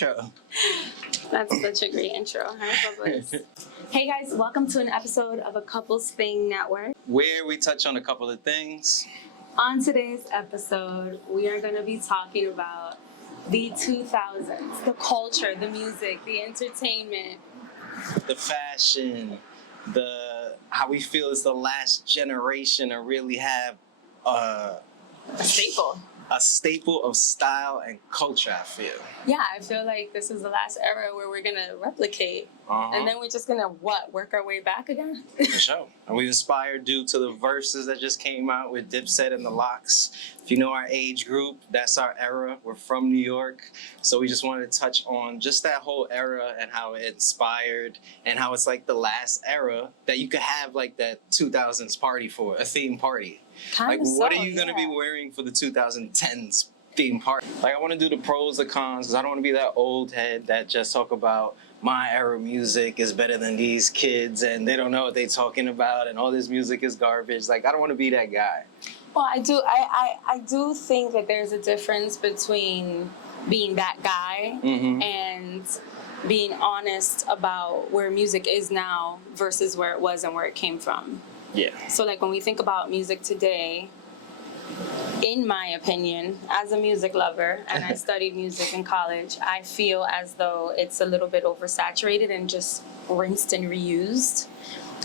intro. That's such a great intro. Hi, Bubbles. Hey guys, welcome to an episode of A Couples Thing Network, where we touch on a couple of things. On today's episode, we are going to be talking about the 2000s, the culture, the music, the entertainment, the fashion, how we feel is the last generation to really have a staple of style and culture, I feel. Yeah, I feel like this is the last era where we're going to replicate. And then we're just going to, work our way back again? For sure. And we inspired due to the Verzuz that just came out with Dipset and the Locks. If you know our age group, that's our era. We're from New York. So we just wanted to touch on just that whole era and how it inspired and how it's like the last era that you could have like that 2000s party for, a theme party. Like, what are you going to be wearing for the 2010s theme party? Like, I want to do the pros, the cons, because I don't want to be that old head that just talk about my era music is better than these kids and they don't know what they're talking about and all this music is garbage. Like, I don't want to be that guy. Well, I do think that there's a difference between being that guy and being honest about where music is now versus where it was and where it came from. Yeah. So like when we think about music today, in my opinion, as a music lover, and I studied music in college, I feel as though it's a little bit oversaturated and just rinsed and reused.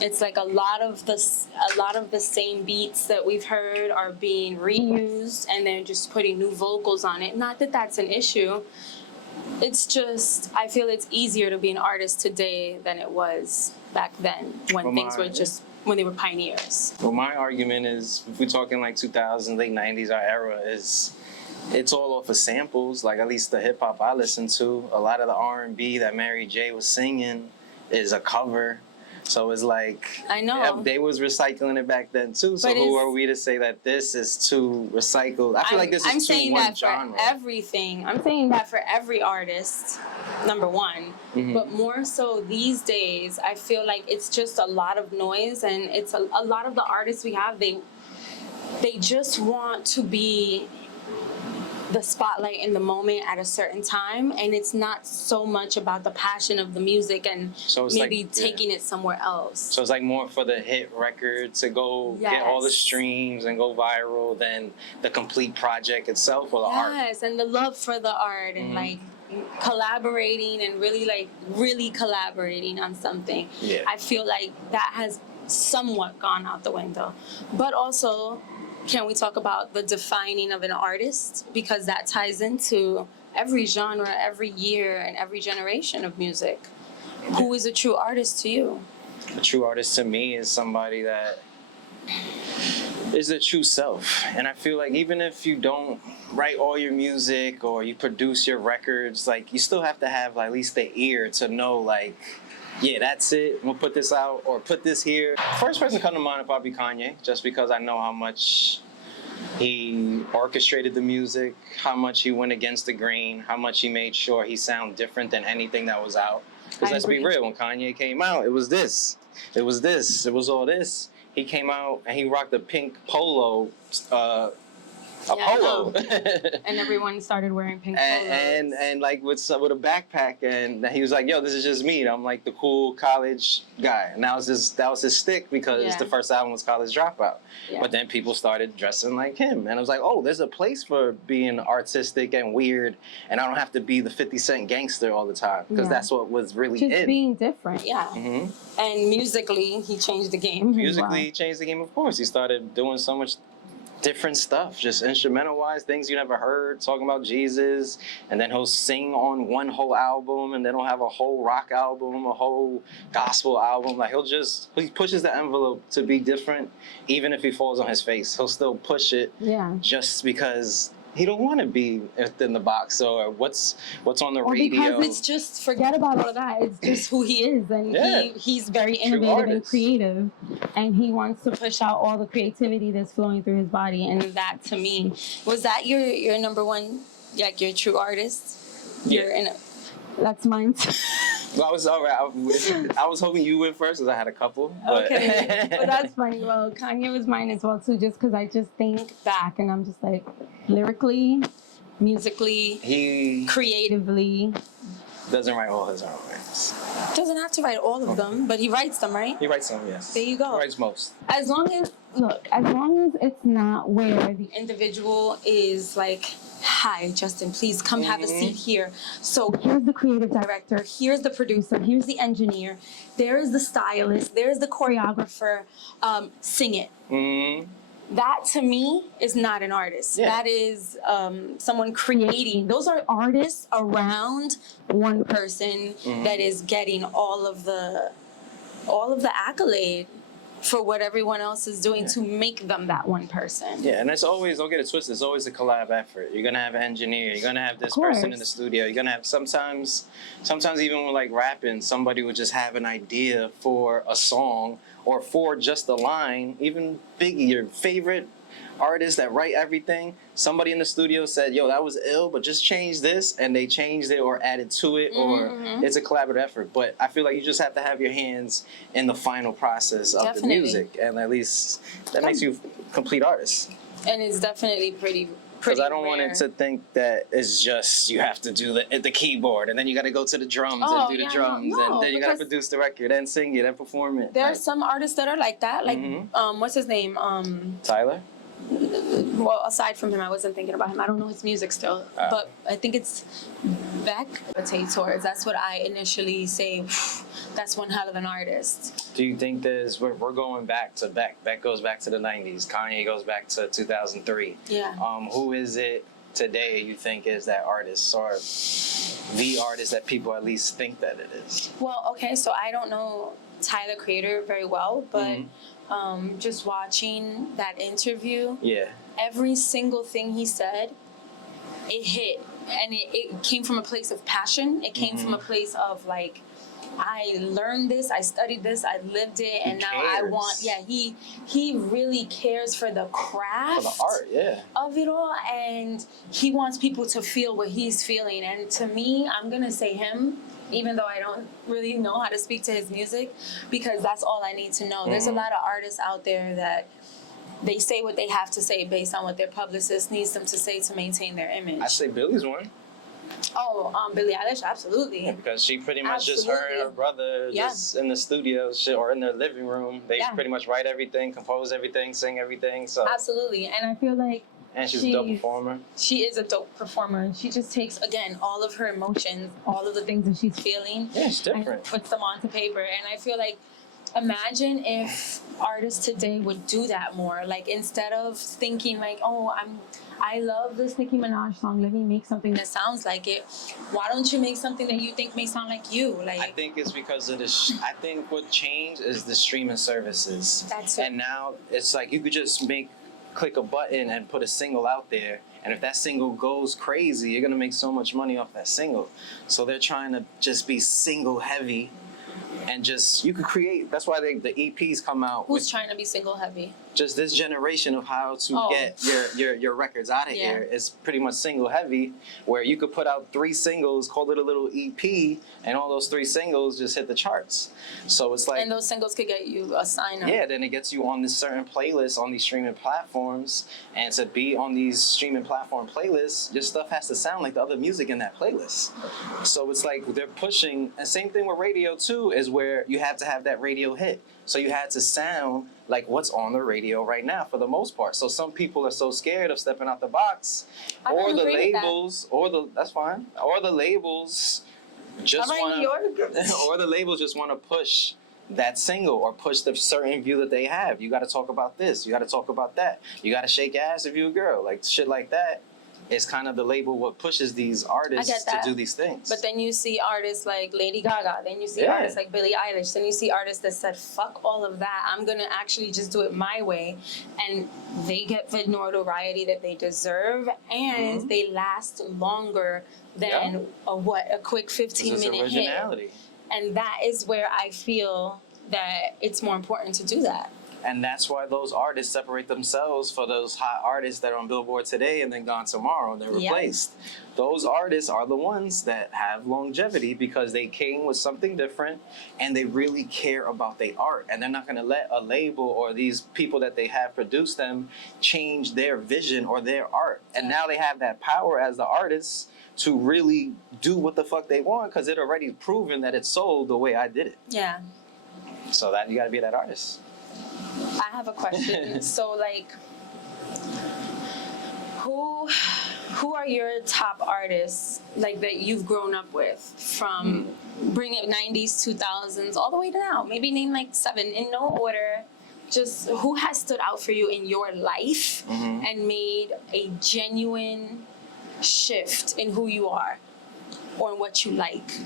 It's like a lot of the same beats that we've heard are being reused and they're just putting new vocals on it. Not that that's an issue. It's just, I feel it's easier to be an artist today than it was back then when things were just, when they were pioneers. Well, my argument is, if we're talking like 2000s, late 90s, our era is, it's all off of samples. Like, at least the hip hop I listen to, a lot of the R&B that Mary J was singing is a cover. So it's like, I know they was recycling it back then too. So who are we to say that this is too recycled? I feel like this is too one genre. Everything. I'm saying that for every artist, number one. But more so these days, I feel like it's just a lot of noise, and it's a lot of the artists we have. They just want to be the spotlight in the moment at a certain time, and it's not so much about the passion of the music and maybe taking it somewhere else. So it's like more for the hit record to go get all the streams and go viral than the complete project itself or the art. Yes, and the love for the art and like collaborating and really collaborating on something. Yeah. I feel like that has somewhat gone out the window. But also, can we talk about the defining of an artist? Because that ties into every genre, every year, and every generation of music. Who is a true artist to you? A true artist to me is somebody that is a true self. And I feel like even if you don't write all your music or you produce your records, like, you still have to have at least the ear to know, like, yeah, that's it. I'm gonna put this out or put this here. First person to come to mind would probably be Kanye, just because I know how much he orchestrated the music, how much he went against the grain, how much he made sure he sounded different than anything that was out. Because let's be real, when Kanye came out, it was this. It was this. It was all this. He came out and he rocked a pink polo, polo. And everyone started wearing pink polos. And like with a backpack, and he was like, yo, this is just me. I'm like the cool college guy. And that was his stick, because the first album was College Dropout. Yeah. But then people started dressing like him. And I was like, oh, there's a place for being artistic and weird, and I don't have to be the 50 Cent gangster all the time, because that's what was really just being different, And musically, he changed the game. Musically, he changed the game, of course. He started doing so much different stuff, just instrumental-wise, things you never heard, talking about Jesus, and then he'll sing on one whole album, and then he'll have a whole rock album, a whole gospel album. Like, he pushes the envelope to be different, even if he falls on his face. He'll still push it, just because he don't want to be in the box or what's on the radio. Because it's just, forget about all of that. It's just who he is, and he's very innovative and creative, and he wants to push out all the creativity that's flowing through his body. And that, to me, was that your number one, like your true artist? That's mine. Well, I was hoping you went first, because I had a couple. But. Okay, well, that's funny. Well, Kanye was mine as well too, just because I just think back and I'm just like, lyrically, musically, He creatively. doesn't write all his own raps. Doesn't have to write all of them, but he writes them, right? He writes some, yes. There you go. He writes most. As long as it's not where the individual is like, hi, Justin, please come have a seat here. So here's the creative director, here's the producer, here's the engineer, there is the stylist, there's the choreographer, sing it. Mm-hmm. That to me is not an artist. Yeah. That is someone creating. Those are artists around one person that is getting all of the accolade for what everyone else is doing to make them that one person. Yeah, and it's always, don't get it twisted, it's always a collab effort. You're gonna have an engineer, you're gonna have this person in the studio, you're gonna have sometimes even with like rapping, somebody would just have an idea for a song or for just a line. Even Biggie, your favorite artists that write everything, somebody in the studio said, yo, that was ill, but just change this, and they changed it or added to it, or it's a collaborative effort. But I feel like you just have to have your hands in the final process of the music, and at least that makes you a complete artist. And it's definitely pretty Because I don't rare. want it to think that it's just you have to do the keyboard, and then you got to go to the drums and do the drums, and then you got to produce the record and sing it and perform it. There are some artists that are like that, like what's his name? Tyler? Well, aside from him, I wasn't thinking about him. I don't know his music still, but I think it's Beck. Towards. That's what I initially say. That's one hell of an artist. Do you think we're going back to Beck? Beck goes back to the 90s. Kanye goes back to 2003. Yeah. Who is it today you think is that artist, or the artist that people at least think that it is? Well, okay, so I don't know Tyler Creator very well, but just watching that interview, every single thing he said, it hit. And it came from a place of passion. It came from a place of like, I learned this, I studied this, I lived it, and now I want, he really cares for the craft. For the art, of it all, and he wants people to feel what he's feeling. And to me, I'm gonna say him, even though I don't really know how to speak to his music, because that's all I need to know. There's a lot of artists out there that they say what they have to say based on what their publicist needs them to say to maintain their image. I say Billy's one. Oh, Billie Eilish, absolutely. Because she pretty much just her and her brother just in the studio or in their living room. They pretty much write everything, compose everything, sing everything. So absolutely, and I feel like she's a dope performer. She is a dope performer, and she just takes, again, all of her emotions, all of the things that she's feeling, it's different, and puts them onto paper. And I feel like, imagine if artists today would do that more. Like, instead of thinking like, oh, I love this Nicki Minaj song, let me make something that sounds like it. Why don't you make something that you think may sound like you? Like, I think it's because of I think what changed is the streaming services. That's it. And now it's like you could just click a button and put a single out there, and if that single goes crazy, you're gonna make so much money off that single. So they're trying to just be single heavy, and just you could create. That's why the EPs come out. Who's trying to be single heavy? Just this generation of how to get your records out of here is pretty much single heavy, where you could put out 3 singles, call it a little EP, and all those 3 singles just hit the charts. So it's like, and those singles could get you a sign up. Yeah, then it gets you on this certain playlist on these streaming platforms, and to be on these streaming platform playlists, your stuff has to sound like the other music in that playlist. So it's like they're pushing, and same thing with radio too, is where you have to have that radio hit. So you had to sound like what's on the radio right now for the most part. So some people are so scared of stepping out the box, or the labels, that's fine, or the labels just want to push that single or push the certain view that they have. You got to talk about this. You got to talk about that. You got to shake ass if you're a girl, like shit like that. It's kind of the label what pushes these artists to do these things. But then you see artists like Lady Gaga, then you see artists like Billie Eilish, then you see artists that said, fuck all of that, I'm going to actually just do it my way. And they get the notoriety that they deserve, and they last longer than a quick 15-minute hit. And that is where I feel that it's more important to do that. And that's why those artists separate themselves for those hot artists that are on Billboard today and then gone tomorrow and they're replaced. Those artists are the ones that have longevity because they came with something different and they really care about their art. And they're not going to let a label or these people that they have produce them change their vision or their art. And now they have that power as the artists to really do what the fuck they want because it already proven that it's sold the way I did it. Yeah. So that you got to be that artist. I have a question. So, like, who are your top artists, like, that you've grown up with from bring it 90s, 2000s, all the way to now? Maybe name, like, 7 in no order. Just who has stood out for you in your life and made a genuine shift in who you are or in what you like?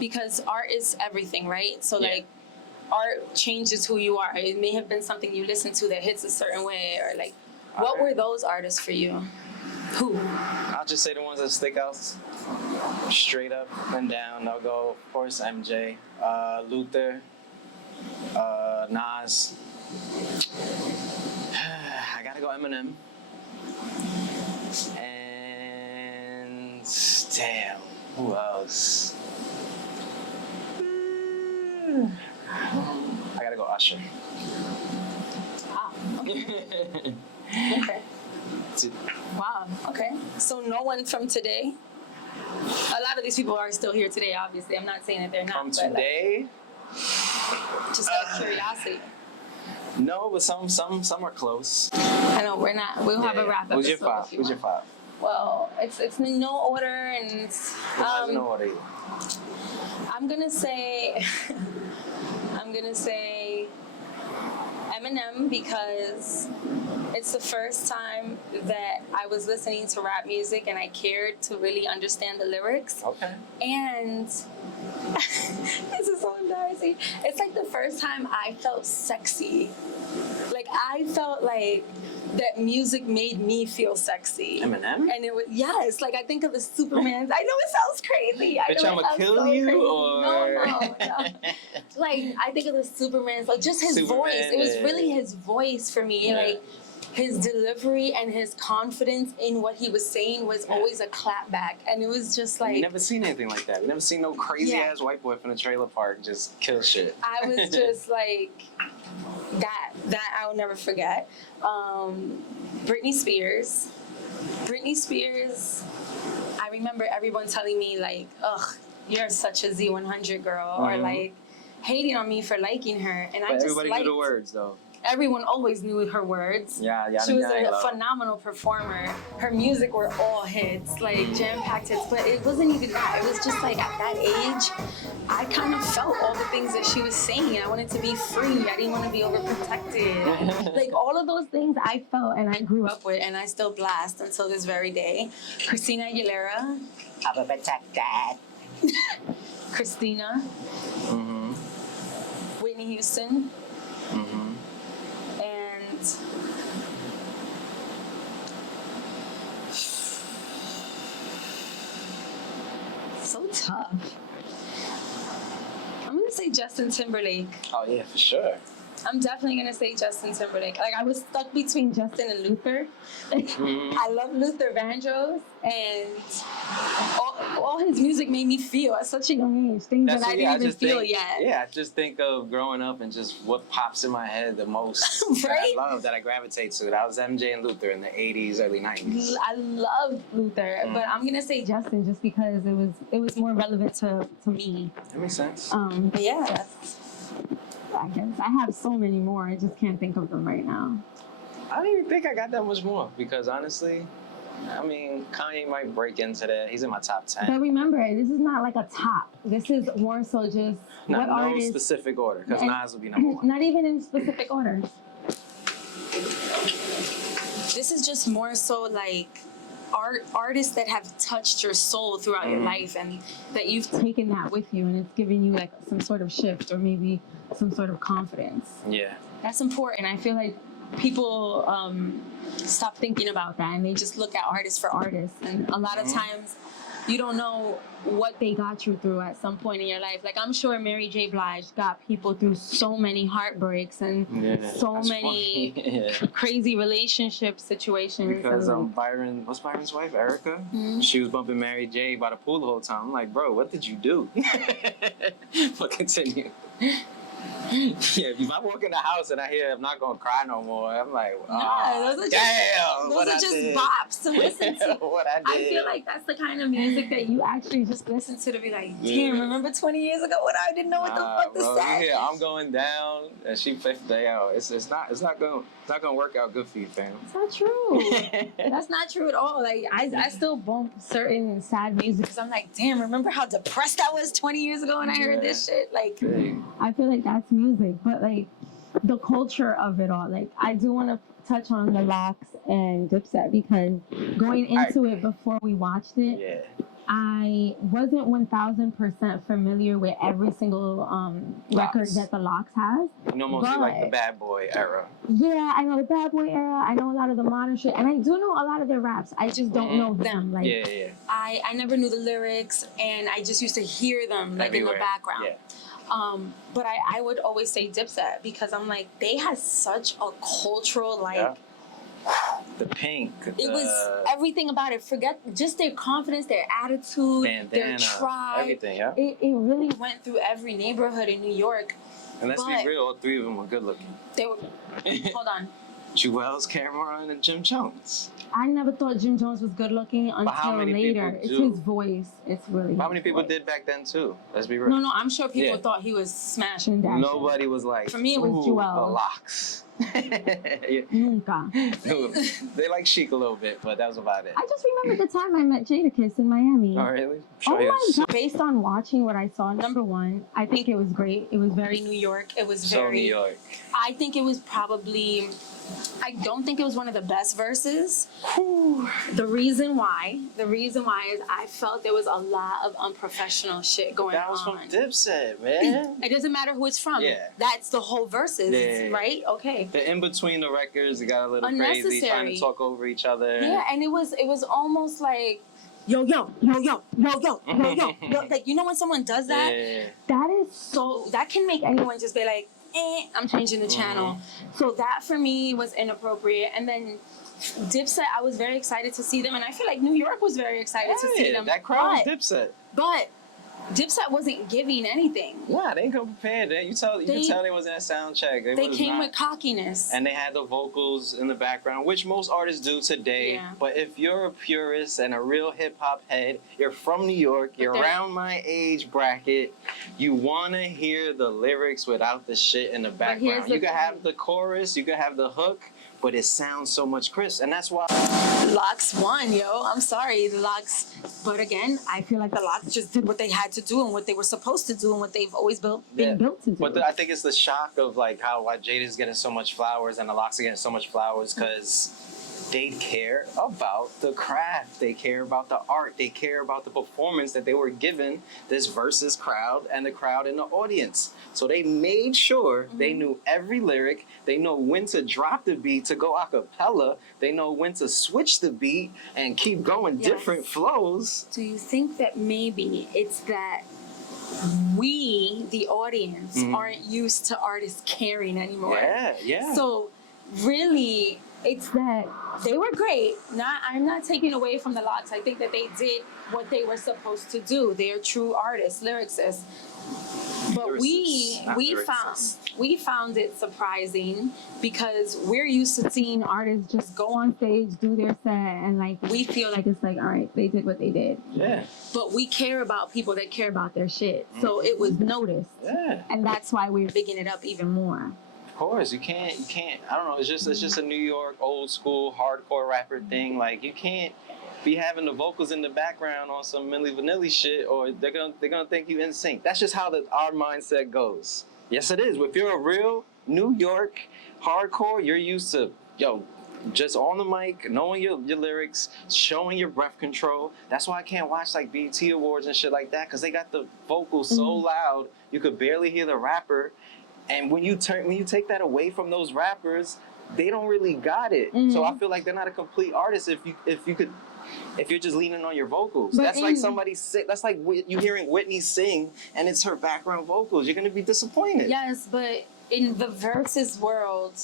Because art is everything, right? So, like, art changes who you are. It may have been something you listened to that hits a certain way, or like, what were those artists for you? Who? I'll just say the ones that stick out straight up and down. I'll go, of course, MJ, Luther, Nas. I gotta go Eminem. And damn, who else? I gotta go Usher. Wow. Okay. Okay. Wow. Okay. So no one from today. A lot of these people are still here today. Obviously, I'm not saying that they're not. From today. Like, just out of curiosity. No, but some are close. I know we're not. We'll have a wrap up. Who's your 5? Who's your 5? Well, it's in no order, and No order either. I'm gonna say Eminem, because it's the first time that I was listening to rap music and I cared to really understand the lyrics. Okay. And this is so embarrassing. It's like the first time I felt sexy. Like, I felt like that music made me feel sexy. Eminem? And it was, yes, like I think of the Supermans. I know it sounds crazy. Bitch, I'ma kill you, crazy. or... No. Like, I think of the Supermans, like just his voice. It was really his voice for me. Like, his delivery and his confidence in what he was saying was always a clapback. And it was just like... We never seen anything like that. We never seen no crazy-ass white boy from the trailer park just kill shit. I was just like... That I will never forget. Britney Spears. I remember everyone telling me, like, ugh, you're such a Z100 girl, or like hating on me for liking her. And I just everybody knew the words, though. Everyone always knew her words. She was a phenomenal performer. Her music were all hits, like jam-packed hits, but it wasn't even that. It was just like, at that age, I kind of felt all the things that she was saying. I wanted to be free. I didn't want to be overprotected. Like, all of those things I felt and I grew up with, and I still blast until this very day. Christina Aguilera. Overprotected. Christina. Whitney Houston. And so tough. I'm gonna say Justin Timberlake. Oh yeah, for sure. I'm definitely gonna say Justin Timberlake. Like, I was stuck between Justin and Luther. I love Luther Vandross, and all his music made me feel at such a young age, things that I didn't even feel yet. Yeah, I just think of growing up and just what pops in my head the most. Right? That I love, that I gravitate to. That was MJ and Luther in the 80s, early 90s. I love Luther, but I'm gonna say Justin just because it was more relevant to me. That makes sense. But yeah, that's... I guess I have so many more. I just can't think of them right now. I don't even think I got that much more because honestly, I mean, Kanye might break into that. He's in my top 10. But remember, this is not like a top. This is more so just what no artist... specific order, because Nas would be number 1. Not even in specific order. This is just more so like artists that have touched your soul throughout your life, and that you've taken that with you, and it's giving you like some sort of shift or maybe some sort of confidence. Yeah. That's important. I feel like people stop thinking about that, and they just look at artists for artists. And a lot of times you don't know what they got you through at some point in your life. Like, I'm sure Mary J. Blige got people through so many heartbreaks and so many crazy relationship situations. Because Byron, what's Byron's wife, Erica? She was bumping Mary J. by the pool the whole time. I'm like, bro, what did you do? But continue. Yeah, if I walk in the house and I hear I'm not gonna cry no more, I'm like, oh, those damn, are just bops to listen to. What I did. I feel like that's the kind of music that you actually just listen to be like, damn, remember 20 years ago when I didn't know what the fuck to say? Yeah, I'm going down, and she fifth day out. It's not gonna work out good for you, fam. It's not true. That's not true at all. Like, I still bump certain sad music because I'm like, damn, remember how depressed I was 20 years ago when I heard this shit? Like, I feel like that's music, but like the culture of it all. Like, I do want to touch on the Locks and Dipset because going into it before we watched it, I wasn't 1000% familiar with every single record that the Locks has. You know, mostly like the Bad Boy era. Yeah, I know the Bad Boy era. I know a lot of the modern shit, and I do know a lot of their raps. I just don't know them. Like, I never knew the lyrics, and I just used to hear them like everywhere in the background. But I would always say Dipset because I'm like, they had such a cultural the pink. It was everything about it. Forget just their confidence, their attitude, their tribe. Everything, It really went through every neighborhood in New York. And let's be real, all three of them were good looking. They were. Hold on. Jewels, Cameron, and Jim Jones. I never thought Jim Jones was good looking until later. It's his voice. It's really. How many people did back then too? Let's be real. No, I'm sure people thought he was smashing that. Nobody was like. For me, it was Jewel. The Locks. Nunca. They like Chic a little bit, but that was about it. I just remember the time I met Jadakiss in Miami. Oh, really? Oh my God. Based on watching what I saw, number one, I think it was great. It was very New York. It was very New York. I think it was probably. I don't think it was one of the best verses. The reason why is I felt there was a lot of unprofessional shit going on. That was from Dipset, man. It doesn't matter who it's from. Yeah. That's the whole verses, right? Okay. The in between the records, it got a little crazy, trying to talk over each other. Yeah, and it was almost like yo, like, you know when someone does that? Yeah. That can make anyone just be like, I'm changing the channel. So that for me was inappropriate. And then Dipset, I was very excited to see them, and I feel like New York was very excited to see them. That crowd was Dipset. But Dipset wasn't giving anything. Yeah, they didn't come prepared. You could tell they wasn't at sound check. They came with cockiness. And they had the vocals in the background, which most artists do today. Yeah. But if you're a purist and a real hip-hop head, you're from New York, you're around my age bracket, you want to hear the lyrics without the shit in the background. You can have the chorus, you can have the hook, but it sounds so much crisp. And that's why Locks won, yo. I'm sorry, the Locks. But again, I feel like the Locks just did what they had to do and what they were supposed to do and what they've always been built to do. But I think it's the shock of like why Jada's getting so much flowers and the Locks are getting so much flowers because they care about the craft. They care about the art. They care about the performance that they were given this Verzuz crowd and the crowd in the audience. So they made sure they knew every lyric. They know when to drop the beat to go a cappella. They know when to switch the beat and keep going different flows. Do you think that maybe it's that we, the audience, aren't used to artists caring anymore? Yeah. So really, it's that they were great. I'm not taking away from the Locks. I think that they did what they were supposed to do. They're true artists, lyricists. But we found it surprising because we're used to seeing artists just go on stage, do their set, and like we feel like it's like, all right, they did what they did. Yeah. But we care about people that care about their shit. So it was noticed. Yeah. And that's why we're bigging it up even more. Of course, you can't. I don't know. It's just a New York old school hardcore rapper thing. Like you can't be having the vocals in the background on some Milli Vanilli shit, or they're gonna think you in sync. That's just how our mindset goes. Yes, it is. If you're a real New York hardcore, you're used to just on the mic, knowing your lyrics, showing your breath control. That's why I can't watch like BET Awards and shit like that, because they got the vocals so loud you could barely hear the rapper. And when you take that away from those rappers, they don't really got it. So I feel like they're not a complete artist if you could if you're just leaning on your vocals. But That's like somebody sing. That's like you hearing Whitney sing and it's her background vocals. You're gonna be disappointed. Yes, but in the Verzuz world,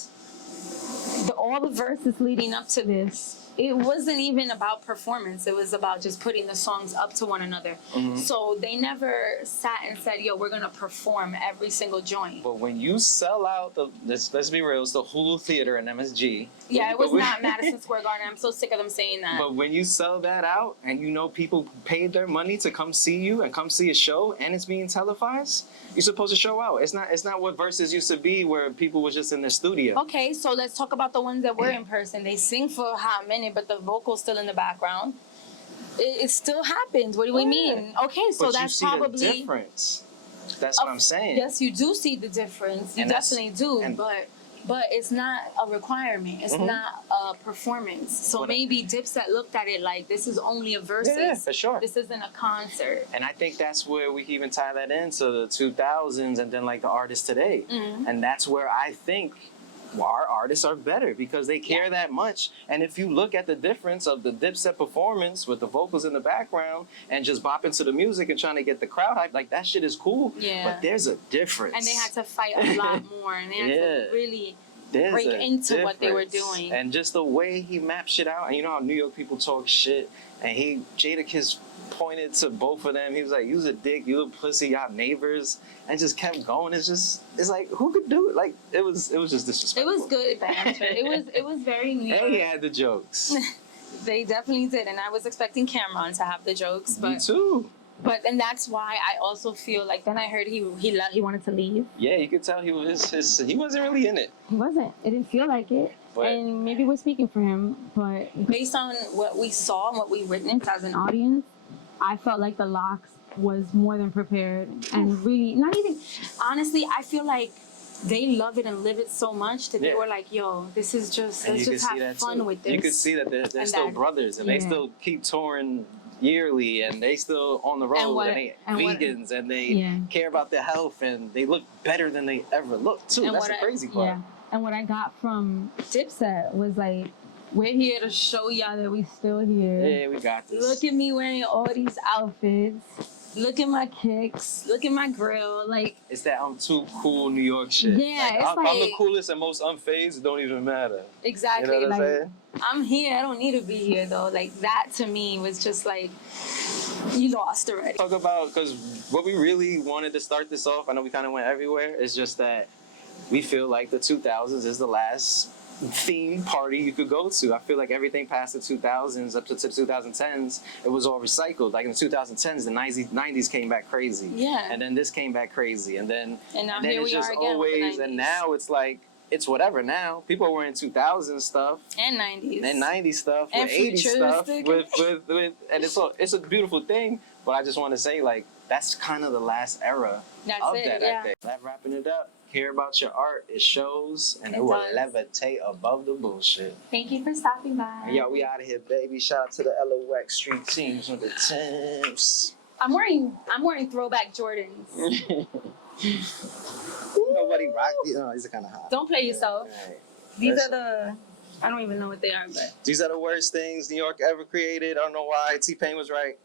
all the verses leading up to this, it wasn't even about performance. It was about just putting the songs up to one another. So they never sat and said, yo, we're going to perform every single joint. But when you sell out, let's be real, it's the Hulu Theater in MSG. Yeah, it was not Madison Square Garden. I'm so sick of them saying that. But when you sell that out and you know people paid their money to come see you and come see a show and it's being televised, you're supposed to show out. It's not what Verzuz used to be where people was just in their studio. Okay, so let's talk about the ones that were in person. They sing for a hot minute, but the vocal's still in the background. It still happens. What do we mean? Okay, so but that's you see probably the difference. That's what I'm saying. Yes, you do see the difference. You definitely do, but it's not a requirement. It's not a performance. So maybe Dipset looked at it like this is only a Verzuz. Yeah, for sure. This isn't a concert. And I think that's where we can even tie that into the 2000s and then like the artists today. And that's where I think our artists are better because they care that much. And if you look at the difference of the Dipset performance with the vocals in the background and just bopping to the music and trying to get the crowd hype, like that shit is cool. Yeah. But there's a difference. And they had to fight a lot more. And they had to really break into what they were doing. And just the way he mapped shit out. And you know how New York people talk shit. And Jadakiss pointed to both of them. He was like, "You's a dick, you a pussy, y'all neighbors," and just kept going. It's like, who could do it? Like it was just disrespectful. It was good banter. It was very New York. And he had the jokes. They definitely did, and I was expecting Cameron to have the jokes, but me too. But and that's why I also feel like then I heard he wanted to leave. Yeah, you could tell he wasn't really in it. He wasn't. It didn't feel like it. But, and maybe we're speaking for him, but based on what we saw and what we witnessed as an audience, I felt like the Locks was more than prepared and really not even honestly, I feel like they love it and live it so much that they were like, yo, this is just let's just have fun with this. You could see that they're still brothers and they still keep touring yearly and they still on the road and they vegans and they care about their health and they look better than they ever looked too. That's the crazy part. Yeah. And what I got from Dipset was like, we're here to show y'all that we still here. Yeah, we got this. Look at me wearing all these outfits. Look at my kicks. Look at my grill. Like it's that I'm too cool New York shit. Yeah, like, I'm the coolest and most unfazed. It don't even matter. Exactly. You know what I'm saying? I'm here. I don't need to be here though. Like that to me was just like you lost already. Talk about because what we really wanted to start this off. I know we kind of went everywhere. It's just that we feel like the 2000s is the last theme party you could go to. I feel like everything past the 2000s up to the 2010s, it was all recycled. Like in the 2010s, the 90s came back crazy. Yeah. And then this came back crazy. And then here we are again with the 90s. And now it's like, it's whatever now. People are wearing 2000 stuff. And 90s. And 90s stuff. And with 80s stuff. With and it's a beautiful thing. But I just want to say, like, that's kind of the last era of that, I think. Wrapping it up. Care about your art, it shows, and it will levitate above the bullshit. Thank you for stopping by. Yo, we out of here, baby. Shout out to the LOX Street teams with the Temps. I'm wearing throwback Jordans. Nobody rock these. Oh, these are kind of hot. Don't play yourself. Right. These are the. I don't even know what they are, but these are the worst things New York ever created. I don't know why. T-Pain was right.